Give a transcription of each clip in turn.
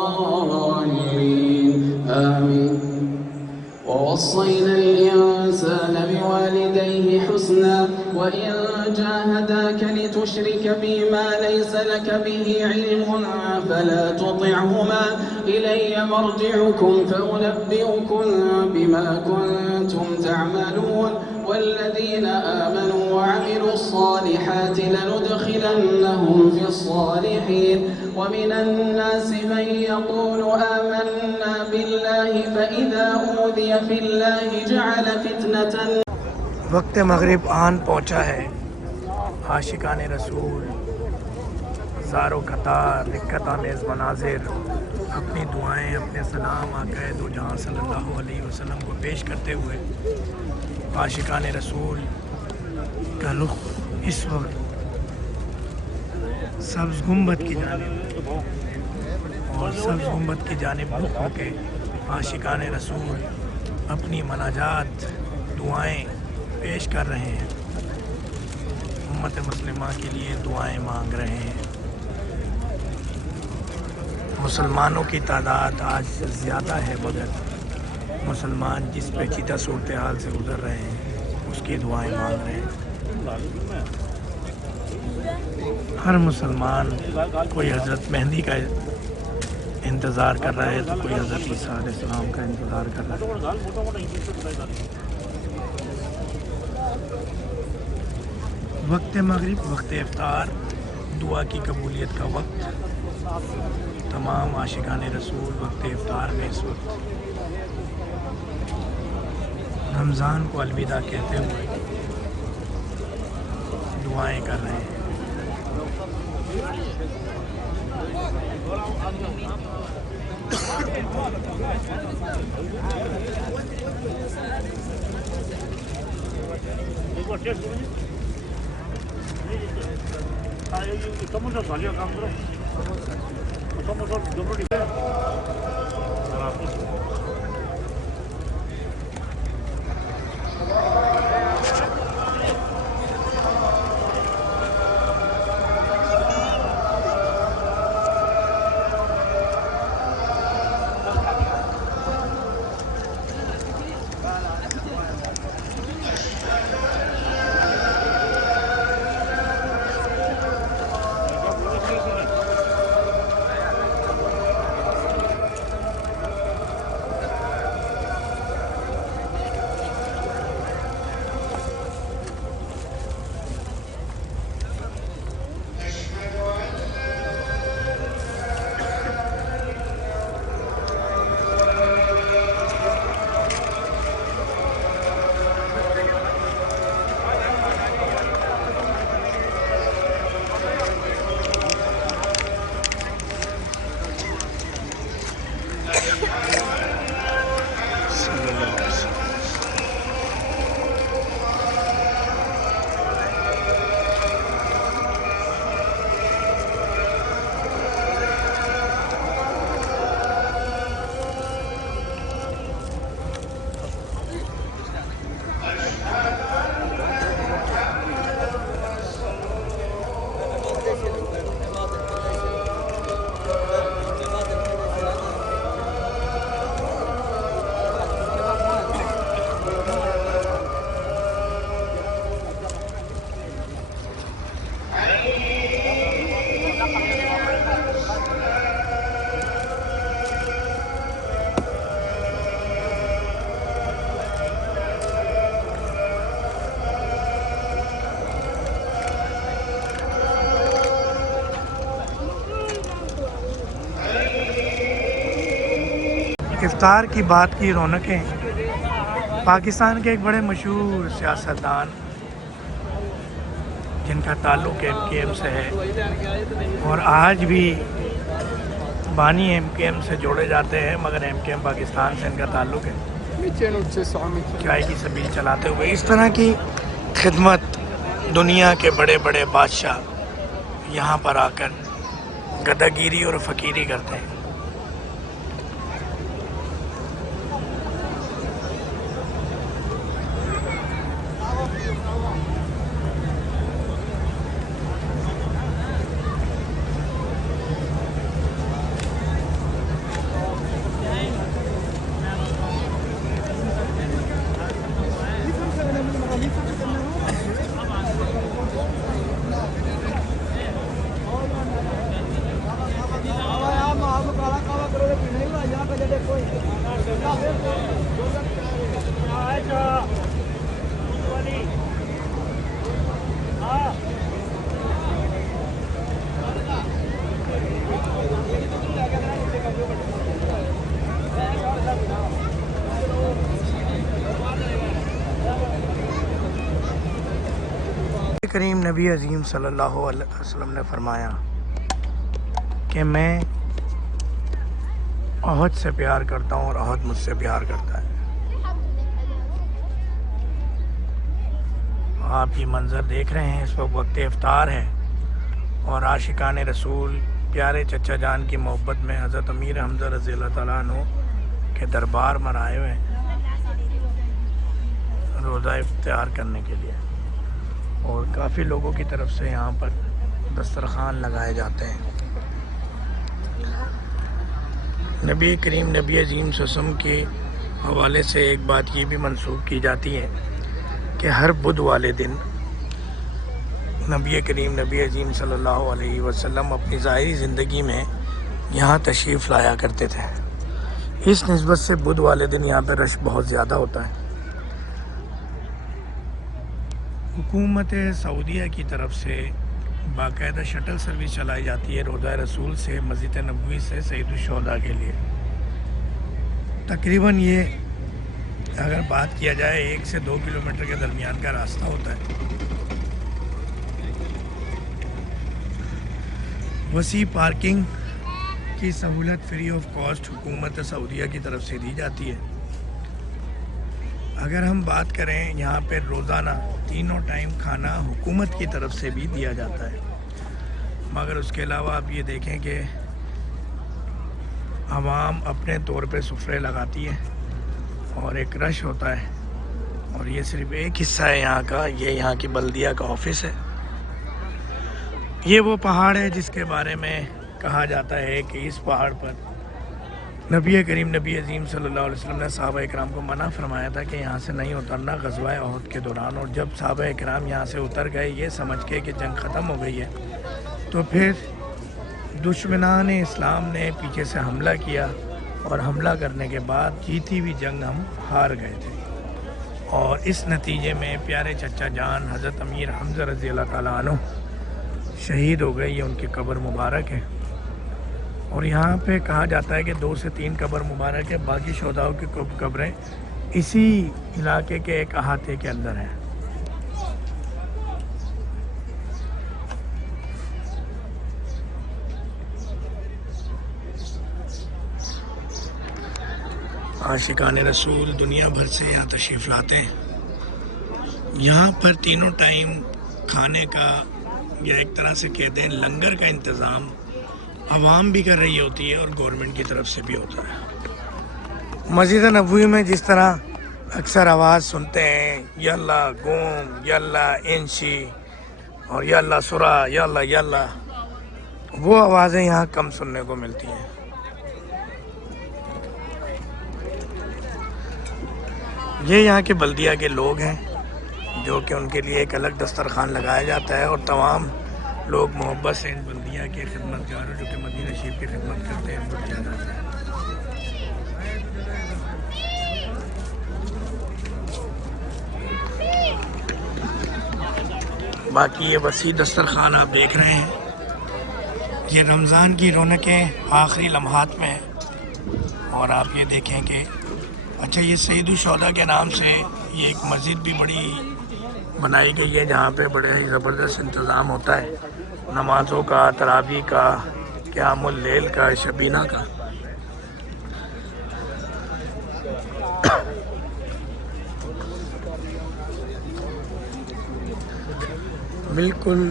الضالين آمين. ووصينا الإنسان بوالديه حسنا وإن جاهداك لتشرك بي ما ليس لك به علم فلا تطعهما إلي مرجعكم فأنبئكم بما كنتم تعملون والذين آمنوا وعملوا الصالحات لندخلنهم في الصالحين ومن الناس من يقول آمنا بالله فإذا أوذي في الله جعل فتنة. وقت مغرب آن پہنچا ہے. عاشقان رسول زار و قطار دقت آمیز مناظر اپنی دعائیں اپنے سلام آقا دو جہاں صلی اللہ علیہ وسلم کو پیش کرتے ہوئے عاشقان رسول کا رخ اس وقت سبز گنبد کی جانب اور سبز گنبد کی جانب رخ ہو کے عاشقان رسول اپنی مناجات دعائیں پیش کر رہے ہیں. امت مسلمہ کے لیے دعائیں مانگ رہے ہیں. مسلمانوں کی تعداد آج زیادہ ہے مگر مسلمان جس پیچیدہ صورتحال سے گزر رہے ہیں اس کی دعائیں مانگ رہے ہیں. ہر مسلمان کوئی حضرت مہدی کا انتظار کر رہا ہے تو کوئی حضرت عیسیٰ علیہ السلام کا انتظار کر رہا ہے. وقت مغرب وقت افطار دعا کی قبولیت کا وقت. تمام عاشقان رسول وقت افطار میں اس وقت رمضان کو الوداع کہتے ہوئے دعائیں کر رہے ہیں. افطار کی بات کی رونقیں. پاکستان کے ایک بڑے مشہور سیاستدان جن کا تعلق ایم کے ایم سے ہے اور آج بھی بانی ایم کے ایم سے جوڑے جاتے ہیں مگر ایم کے ایم پاکستان سے ان کا تعلق ہے. چائے کی سبیل چلاتے ہوئے اس طرح کی خدمت دنیا کے بڑے بڑے بادشاہ یہاں پر آ کر گداگیری اور فقیری کرتے ہیں. کریم نبی عظیم صلی اللہ علیہ وسلم نے فرمایا کہ میں احد سے پیار کرتا ہوں اور احد مجھ سے پیار کرتا ہے. آپ یہ منظر دیکھ رہے ہیں، اس وقت وقت افطار ہے اور عاشقان رسول پیارے چچا جان کی محبت میں حضرت امیر حمزہ رضی اللہ تعالیٰ عنہ کے دربار میں آئے ہوئے ہیں روزہ افطار کرنے کے لیے. اور کافی لوگوں کی طرف سے یہاں پر دسترخوان لگائے جاتے ہیں. نبی کریم نبی عظیم صلی اللہ علیہ وسلم کے حوالے سے ایک بات یہ بھی منسوخ کی جاتی ہے کہ ہر بدھ والے دن نبی کریم نبی عظیم صلی اللہ علیہ وسلم اپنی ظاہری زندگی میں یہاں تشریف لایا کرتے تھے. اس نسبت سے بدھ والے دن یہاں پہ رش بہت زیادہ ہوتا ہے. حکومت سعودیہ کی طرف سے باقاعدہ شٹل سروس چلائی جاتی ہے روضہ رسول سے مسجد نبوی سے سید الشہداء کے لیے. تقریباً یہ اگر بات کیا جائے 1 سے 2 کلومیٹر کے درمیان کا راستہ ہوتا ہے. وسیع پارکنگ کی سہولت فری آف کاسٹ حکومت سعودیہ کی طرف سے دی جاتی ہے. اگر ہم بات کریں یہاں پہ روزانہ 3 ٹائم کھانا حکومت کی طرف سے بھی دیا جاتا ہے، مگر اس کے علاوہ آپ یہ دیکھیں کہ عوام اپنے طور پہ سفرے لگاتی ہے اور ایک رش ہوتا ہے. اور یہ صرف ایک حصہ ہے یہاں کا، یہ یہاں کی بلدیہ کا آفس ہے. یہ وہ پہاڑ ہے جس کے بارے میں کہا جاتا ہے کہ اس پہاڑ پر نبی کریم نبی عظیم صلی اللہ علیہ وسلم نے صحابہ اکرام کو منع فرمایا تھا کہ یہاں سے نہیں اترنا غزوہ احد کے دوران. اور جب صحابہ اکرام یہاں سے اتر گئے یہ سمجھ کے کہ جنگ ختم ہو گئی ہے، تو پھر دشمنان اسلام نے پیچھے سے حملہ کیا اور حملہ کرنے کے بعد جیتی ہوئی جنگ ہم ہار گئے تھے. اور اس نتیجے میں پیارے چچا جان حضرت امیر حمزہ رضی اللہ تعالیٰ عنہ شہید ہو گئے. یہ ان کی قبر مبارک ہے. اور یہاں پہ کہا جاتا ہے کہ 2 سے 3 قبر مبارک ہے، باقی شہداؤں کی قبریں اسی علاقے کے ایک احاطے کے اندر ہیں. عاشقان رسول دنیا بھر سے یہاں تشریف لاتے ہیں. یہاں پر 3 ٹائم کھانے کا یا ایک طرح سے کہتے ہیں لنگر کا انتظام عوام بھی کر رہی ہوتی ہے اور گورنمنٹ کی طرف سے بھی ہوتا ہے. مسجد نبوی میں جس طرح اکثر آواز سنتے ہیں یا اللہ گوم، یا اللہ انشی اور یا اللہ سرا، یا اللہ، وہ آوازیں یہاں کم سننے کو ملتی ہیں. یہ یہاں کے بلدیہ کے لوگ ہیں جو کہ ان کے لیے ایک الگ دسترخوان لگایا جاتا ہے اور تمام لوگ محبت سے ان بلدیہ کے خدمت گاروں جو کہ مدینہ شریف کی خدمت کرتے ہیں ان کو دیا جاتا ہے. باقی یہ وسیع دسترخوان آپ دیکھ رہے ہیں، یہ رمضان کی رونقیں آخری لمحات میں ہیں. اور آپ یہ دیکھیں کہ اچھا یہ سید الشہداء کے نام سے یہ ایک مسجد بھی بڑی بنائی گئی ہے جہاں پہ بڑے ہی زبردست انتظام ہوتا ہے نمازوں کا، تراویح کا، قیام اللیل کا، شبینہ کا. بالکل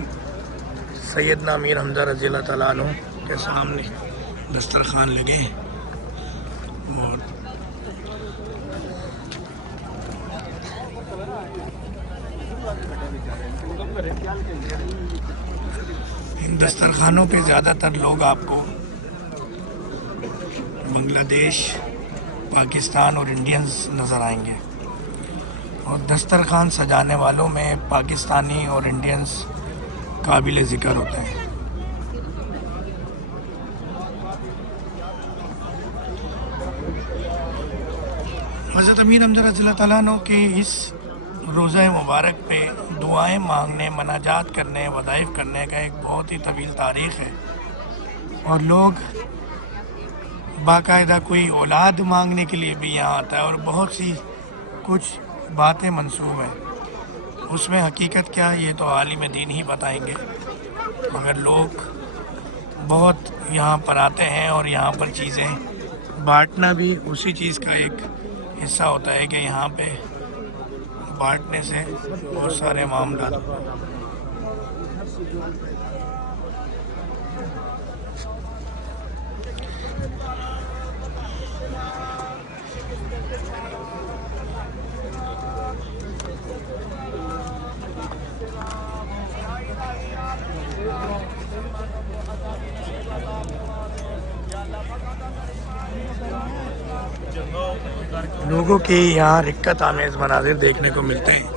سیدنا امیر حمزہ رضی اللہ تعالیٰ عنہ کے سامنے دسترخوان لگے ہیں. اور ان دسترخوانوں پہ زیادہ تر لوگ آپ کو بنگلہ دیش، پاکستان اور انڈینز نظر آئیں گے. اور دسترخوان سجانے والوں میں پاکستانی اور انڈینز قابل ذکر ہوتے ہیں. حضرت امیر حمزہ رضی اللہ تعالیٰ عنہ کے اس روزہ مبارک پہ دعائیں مانگنے، مناجات کرنے، وظائف کرنے کا ایک بہت ہی طویل تاریخ ہے. اور لوگ باقاعدہ کوئی اولاد مانگنے کے لیے بھی یہاں آتا ہے اور بہت سی کچھ باتیں منسوب ہیں. اس میں حقیقت کیا ہے یہ تو عالم دین ہی بتائیں گے، مگر لوگ بہت یہاں پر آتے ہیں اور یہاں پر چیزیں بانٹنا بھی اسی چیز کا ایک حصہ ہوتا ہے کہ یہاں پہ بانٹنے سے بہت سارے معاملات۔ لوگوں کے یہاں رکت آمیز مناظر دیکھنے کو ملتے ہیں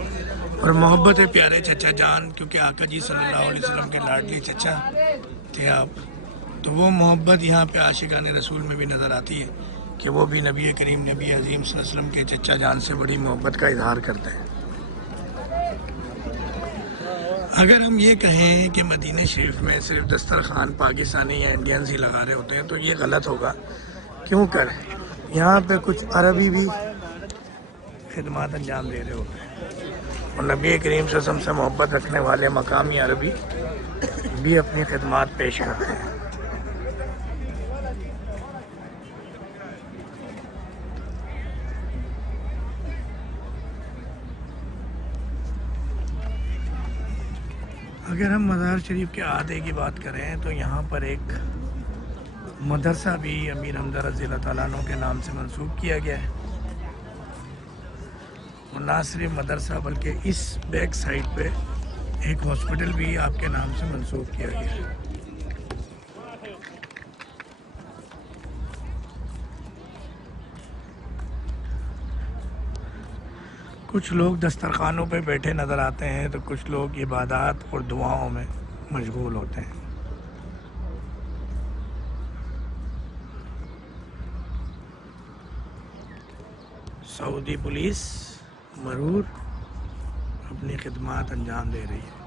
اور محبت پیارے چچا جان، کیونکہ آقا جی صلی اللہ علیہ وسلم کے لاڈلی چچا تھے آپ، تو وہ محبت یہاں پہ عاشقان رسول میں بھی نظر آتی ہے کہ وہ بھی نبی کریم نبی عظیم صلی اللہ علیہ وسلم کے چچا جان سے بڑی محبت کا اظہار کرتے ہیں۔ اگر ہم یہ کہیں کہ مدینہ شریف میں صرف دسترخوان پاکستانی یا انڈینز ہی لگا رہے ہوتے ہیں تو یہ غلط ہوگا، کیوں کر یہاں پہ کچھ عربی بھی خدمات انجام دے رہے ہوتے ہیں اور نبی کریم صلی اللہ علیہ وسلم سے محبت رکھنے والے مقامی عربی بھی اپنی خدمات پیش کرتے ہیں۔ اگر ہم مزار شریف کے احاطے کی بات کریں تو یہاں پر ایک مدرسہ بھی امیر حمزہ رضی اللہ تعالیٰ عنہ کے نام سے منسوب کیا گیا ہے، اور نہ صرف مدرسہ بلکہ اس بیک سائڈ پہ ایک ہاسپٹل بھی آپ کے نام سے منسوب کیا گیا ہے۔ کچھ لوگ دسترخوانوں پہ بیٹھے نظر آتے ہیں تو کچھ لوگ عبادات اور دعاؤں میں مشغول ہوتے ہیں۔ سعودی پولیس مرور اپنی خدمات انجام دے رہی ہے۔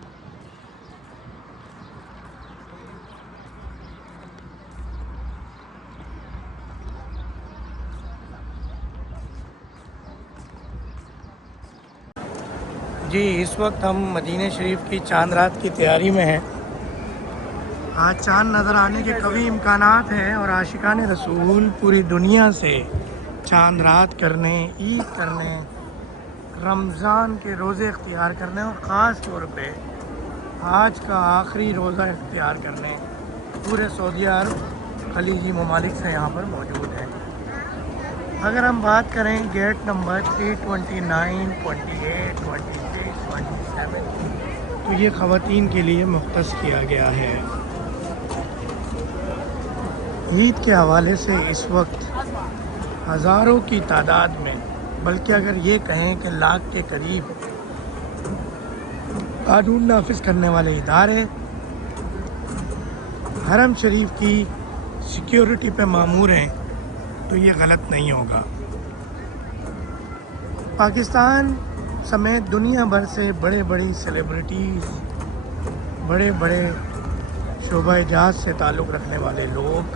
جی اس وقت ہم مدینہ شریف کی چاند رات کی تیاری میں ہیں۔ آج چاند نظر آنے کے قوی امکانات ہیں اور عاشقان رسول پوری دنیا سے چاند رات کرنے، عید کرنے، رمضان کے روزے اختیار کرنے اور خاص طور پہ آج کا آخری روزہ اختیار کرنے پورے سعودیہ عرب خلیجی ممالک سے یہاں پر موجود ہیں۔ اگر ہم بات کریں گیٹ نمبر 329، 28، 26، 27 تو یہ خواتین کے لیے مختص کیا گیا ہے۔ عید کے حوالے سے اس وقت ہزاروں کی تعداد میں، بلکہ اگر یہ کہیں کہ لاکھ کے قریب قانون نافذ کرنے والے ادارے حرم شریف کی سیکیورٹی پہ مامور ہیں تو یہ غلط نہیں ہوگا۔ پاکستان سمیت دنیا بھر سے بڑے بڑی سیلیبریٹیز، بڑے بڑے شعبہ جات سے تعلق رکھنے والے لوگ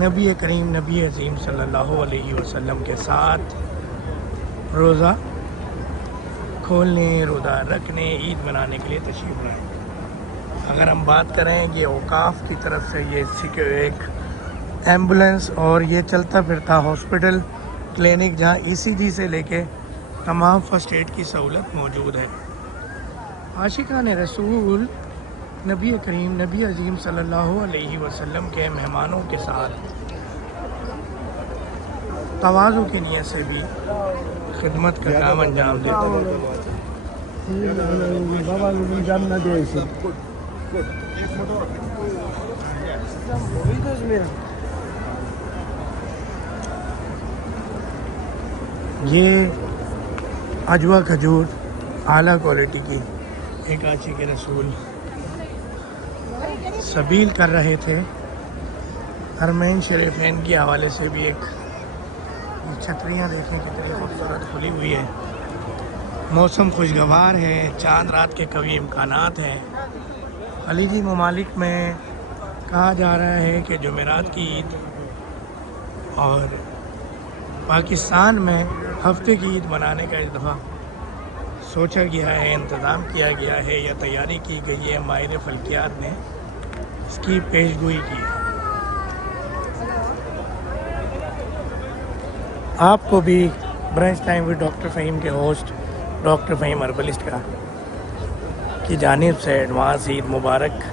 نبی کریم نبی عظیم صلی اللہ علیہ وسلم کے ساتھ روزہ کھولنے، روزہ رکھنے، عید منانے کے لیے تشریف لائیں۔ اگر ہم بات کریں کہ اوقاف کی طرف سے یہ ایک ایمبولنس اور یہ چلتا پھرتا ہاسپٹل کلینک جہاں ECG سے لے کے تمام فرسٹ ایڈ کی سہولت موجود ہے۔ عاشقان رسول نبی کریم نبی عظیم صلی اللہ علیہ وسلم کے مہمانوں کے ساتھ تواضع کی نیت سے بھی خدمت کا کام انجام دیتے ہیں۔ یہ اجوا کھجور اعلیٰ کوالٹی کی ایک عاشق رسول سبیل کر رہے تھے۔ حرمین شریفین کے حوالے سے بھی ایک چھتریاں دیکھیں کتنی خوبصورت کھلی ہوئی ہے۔ موسم خوشگوار ہے، چاند رات کے قوی امکانات ہیں۔ خلیجی ممالک میں کہا جا رہا ہے کہ جمعرات کی عید اور پاکستان میں ہفتے کی عید منانے کا اس دفعہ سوچا گیا ہے، انتظام کیا گیا ہے یا تیاری کی گئی ہے، ماہر فلکیات نے اس کی پیش گوئی کی ہے۔ آپ کو بھی brunch time with doctor Fahim کے ہوسٹ ڈاکٹر فہیم ہربلسٹ کا کی جانب سے ایڈوانس عید مبارک۔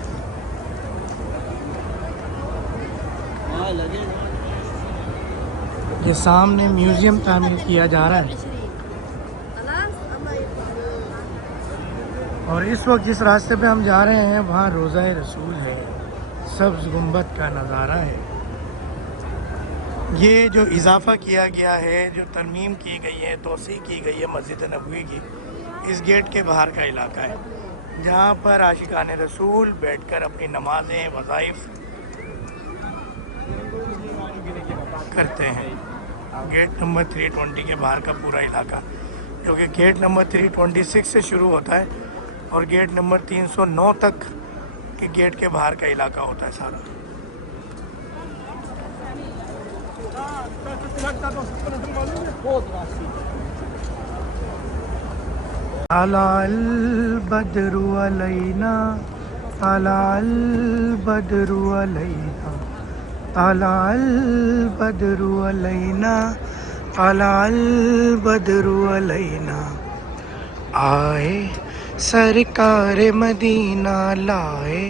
یہ سامنے میوزیم تعمیر کیا جا رہا ہے، اور اس وقت جس راستے پہ ہم جا رہے ہیں وہاں روضہ رسول ہے، سبز گنبد کا نظارہ ہے۔ یہ جو اضافہ کیا گیا ہے، جو ترمیم کی گئی ہے، توسیع کی گئی ہے مسجد نبوی کی، اس گیٹ کے باہر کا علاقہ ہے جہاں پر عاشقان رسول بیٹھ کر اپنی نمازیں وظائف کرتے ہیں۔ گیٹ نمبر 320 کے باہر کا پورا علاقہ، جو کہ گیٹ نمبر 326 سے شروع ہوتا ہے اور گیٹ نمبر 309 تک کے گیٹ کے باہر کا علاقہ ہوتا ہے سارا۔ طلع البدر علینا، طلع البدر علینا، طلع البدر علینا، طلع البدر علینا، آئے سرکار مدینہ لائے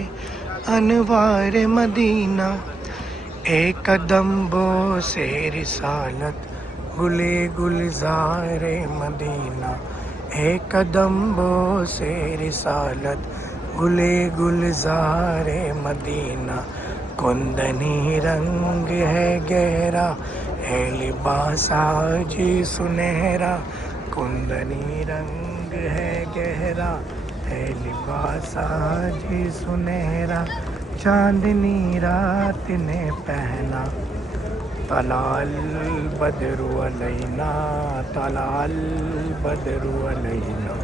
انوار مدینہ، ایک قدم بو سے رسالت گلے گلزار مدینہ، ایک قدم بو سے رسالت گلے گلزار مدینہ، کندنی رنگ ہے گہرا ہے لباس آج سنہرا، کندنی رنگ ہے گہرا ہے لباس آج سنہرا، چاندنی رات نے پہنا، طلع البدر علینا، طلع البدر علینا۔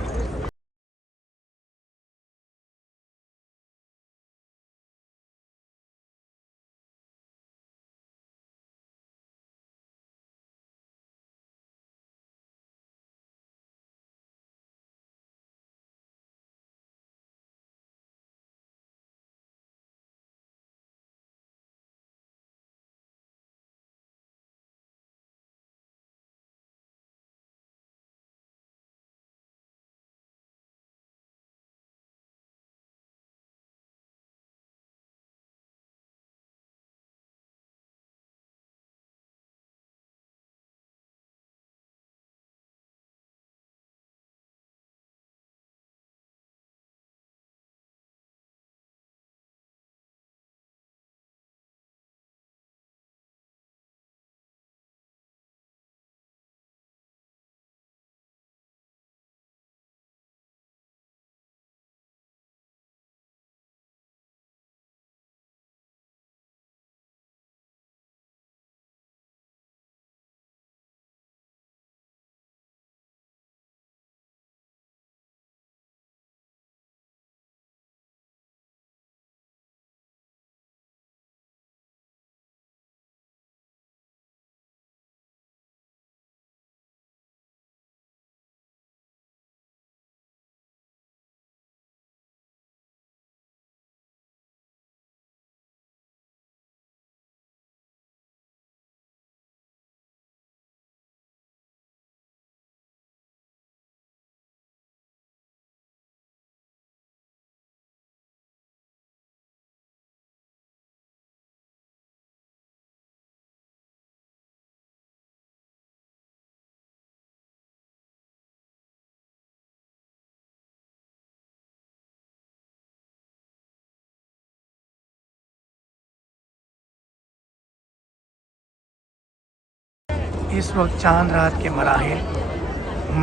اس وقت چاند رات کے مراحل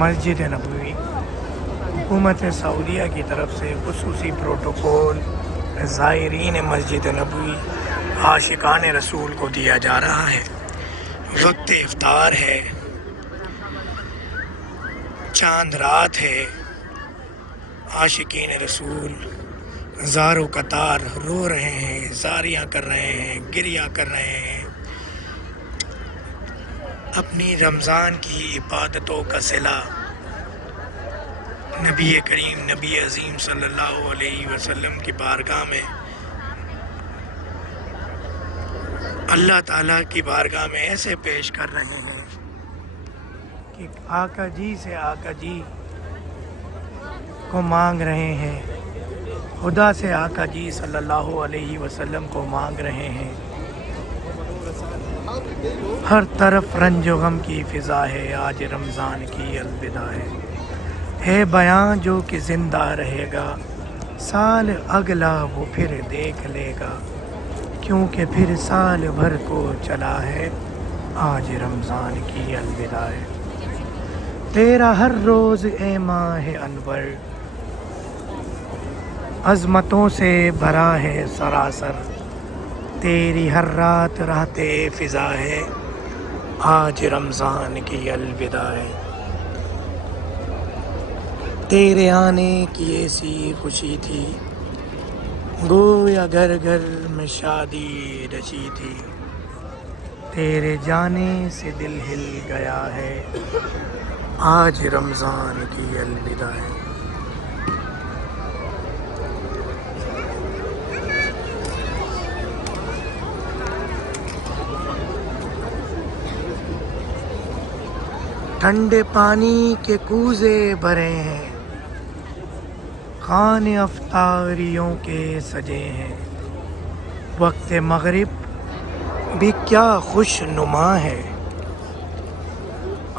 مسجد نبوی حکومت سعودیہ کی طرف سے خصوصی پروٹوکول زائرین مسجد نبوی عاشقان رسول کو دیا جا رہا ہے۔ وقت افطار ہے، چاند رات ہے، عاشقین رسول زار و قطار رو رہے ہیں، زاریاں کر رہے ہیں، گریہ کر رہے ہیں، اپنی رمضان کی عبادتوں کا صلہ نبی کریم نبی عظیم صلی اللہ علیہ وسلم کی بارگاہ میں، اللہ تعالیٰ کی بارگاہ میں ایسے پیش کر رہے ہیں کہ آقا جی سے آقا جی کو مانگ رہے ہیں، خدا سے آقا جی صلی اللہ علیہ وسلم کو مانگ رہے ہیں۔ ہر طرف رنج و غم کی فضا ہے، آج رمضان کی الوداع ہے بیاں جو کہ زندہ رہے گا، سال اگلا وہ پھر دیکھ لے گا، کیونکہ پھر سال بھر کو چلا ہے، آج رمضان کی الوداع ہے۔ تیرا ہر روز اے ماہ انور، عظمتوں سے بھرا ہے سراسر، تیری ہر رات رہتے فضا ہے، آج رمضان کی الوداع ہے۔ تیرے آنے کی ایسی خوشی تھی، گویا گھر گھر میں شادی رچی تھی، تیرے جانے سے دل ہل گیا ہے، آج رمضان کی الوداع ہے۔ ٹھنڈے پانی کے کوزے بھرے ہیں، خانے افطاریوں کے سجے ہیں، وقت مغرب بھی کیا خوش نما ہے،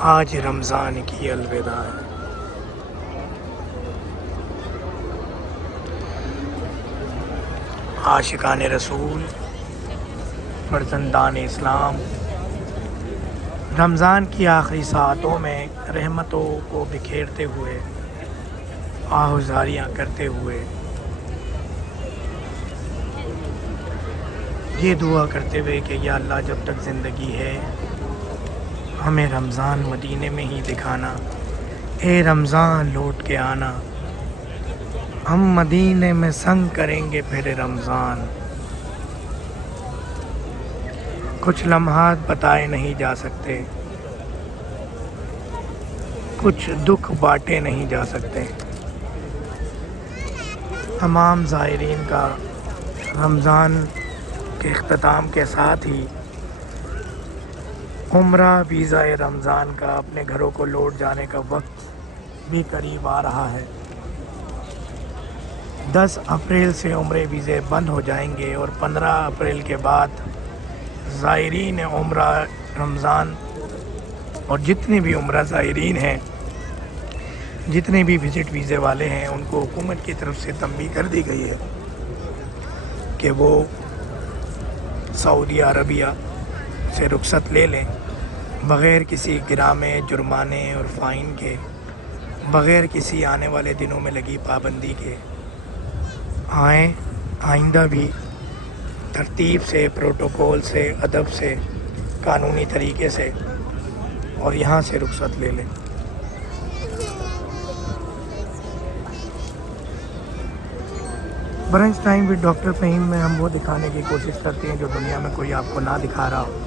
آج رمضان کی الوداع ہے۔ عاشقان رسول، فرزندان اسلام، رمضان کی آخری ساعتوں میں رحمتوں کو بکھیرتے ہوئے، آہوازاریاں کرتے ہوئے یہ دعا کرتے ہوئے کہ یا اللہ جب تک زندگی ہے ہمیں رمضان مدینے میں ہی دکھانا، اے رمضان لوٹ کے آنا، ہم مدینے میں سنگ کریں گے پھر رمضان، کچھ لمحات بتائے نہیں جا سکتے، کچھ دکھ بانٹے نہیں جا سکتے۔ تمام زائرین کا رمضان کے اختتام کے ساتھ ہی عمرہ ویزا رمضان کا اپنے گھروں کو لوٹ جانے کا وقت بھی قریب آ رہا ہے۔ 10 اپریل سے عمرے ویزے بند ہو جائیں گے اور 15 اپریل کے بعد زائرین عمرہ رمضان اور جتنے بھی عمرہ زائرین ہیں، جتنے بھی وزٹ ویزے والے ہیں، ان کو حکومت کی طرف سے تنبیہ کر دی گئی ہے کہ وہ سعودی عربیہ سے رخصت لے لیں، بغیر کسی گرامے، جرمانے اور فائن کے، بغیر کسی آنے والے دنوں میں لگی پابندی کے آئیں، آئندہ بھی ترتیب سے، پروٹوکول سے، ادب سے، قانونی طریقے سے اور یہاں سے رخصت لے لیں۔ Brunch time with doctor Faheem میں ہم وہ دکھانے کی کوشش کرتے ہیں جو دنیا میں کوئی آپ کو نہ دکھا رہا ہو۔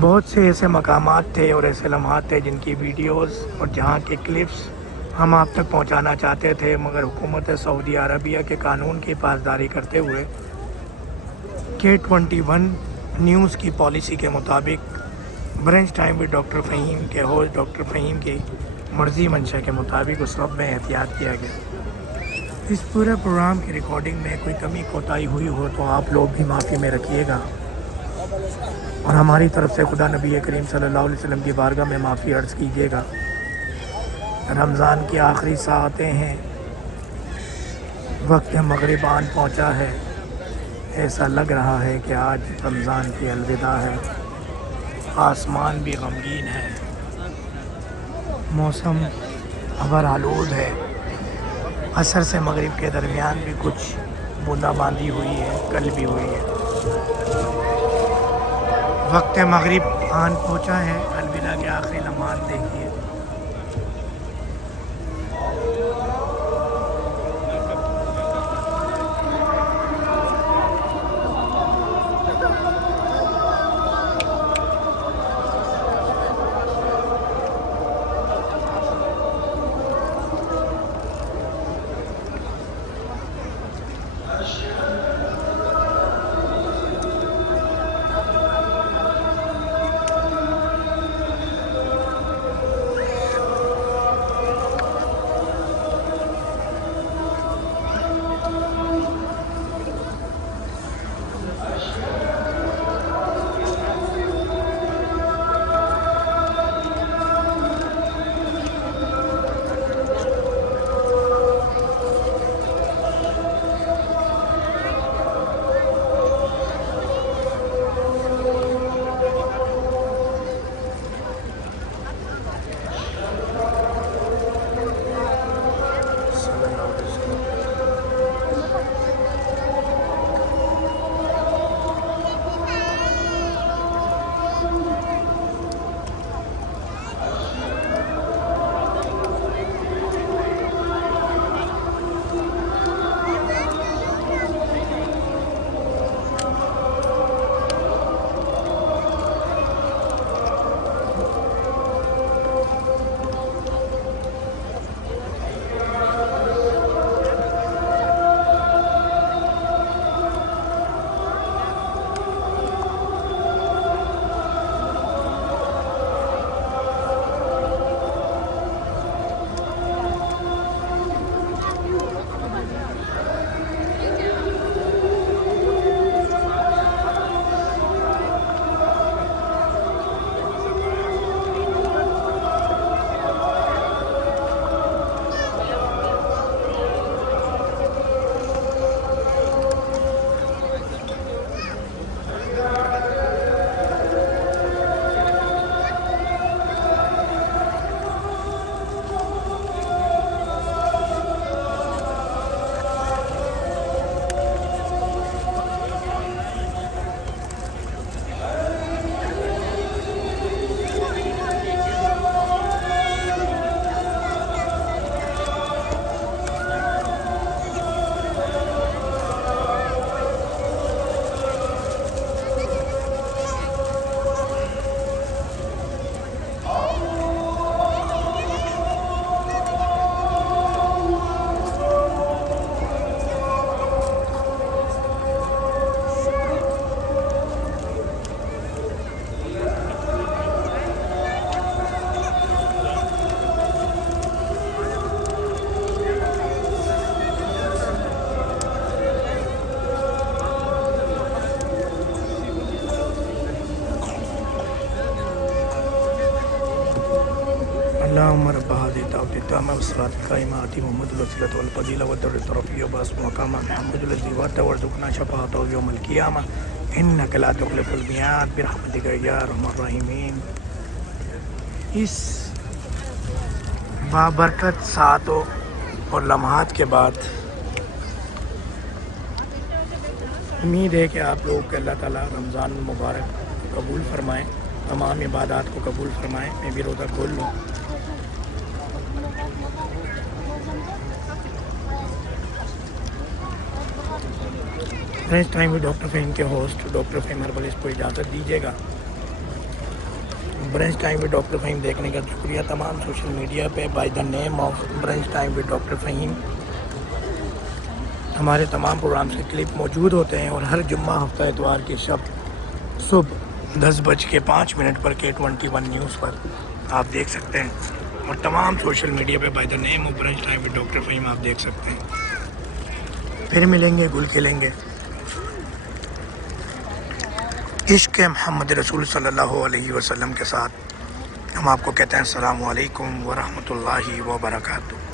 بہت سے ایسے مقامات تھے اور ایسے لمحات تھے جن کی ویڈیوز اور جہاں کے کلپس ہم آپ تک پہنچانا چاہتے تھے، مگر حکومت سعودی عربیہ کے قانون کی پاسداری کرتے ہوئے K21 نیوز کی پالیسی کے مطابق brunch time with doctor Fahim کے ہوسٹ ڈاکٹر فہیم کی مرضی منشا کے مطابق اس وقت میں احتیاط کیا گیا۔ اس پورے پروگرام کی ریکارڈنگ میں کوئی کمی کوتاہی ہوئی ہو تو آپ لوگ بھی معافی میں رکھیے گا، اور ہماری طرف سے خدا نبی کریم صلی اللہ علیہ وسلم کی بارگاہ میں معافی عرض کیجیے گا۔ رمضان کی آخری ساعتیں ہیں، وقت مغرب آن پہنچا ہے، ایسا لگ رہا ہے کہ آج رمضان کی الوداع ہے، آسمان بھی غمگین ہے، موسم ابر آلود ہے، عصر سے مغرب کے درمیان بھی کچھ بوندا باندی ہوئی ہے، کل بھی ہوئی ہے۔ وقت مغرب آن پہنچا ہے، الوداع کے آخری لمحات دیکھیے۔ اللهم رب هذه الدعوة التامة والصلاة القائمة آتِ محمد الوسيلة والفضيلة والدرجة الرفيعة وبعث مقام محمد الذي وعدته وارزقنا شفاعته يوم القيامة إنك لا تخلف الميعاد برحمتك يا أرحم الراحمين. اس بابرکت ساعتوں اور لمحات کے بعد امید ہے کہ آپ لوگوں کو اللہ تعالیٰ رمضان المبارک قبول فرمائیں، تمام عبادات کو قبول فرمائیں. میں بھی روزہ کھول لوں. Brunch time with doctor Fahim کے ہوسٹ ڈاکٹر فہیم ہربلس کو اجازت دیجیے گا. Brunch time with doctor Fahim دیکھنے کا شکریہ. تمام سوشل میڈیا پہ by the name of brunch time with doctor Fahim ہمارے تمام پروگرام سے کلپ موجود ہوتے ہیں، اور ہر جمعہ ہفتہ اتوار کی شب صبح 10:05 پر K21 نیوز پر آپ دیکھ سکتے ہیں، اور تمام سوشل میڈیا پہ by the name of brunch time with doctor Faheem آپ دیکھ سکتے ہیں. پھر ملیں گے، گل کھلیں گے. عشق محمد رسول صلی اللہ علیہ وسلم کے ساتھ ہم آپ کو کہتے ہیں السلام علیکم ورحمۃ اللہ وبرکاتہ.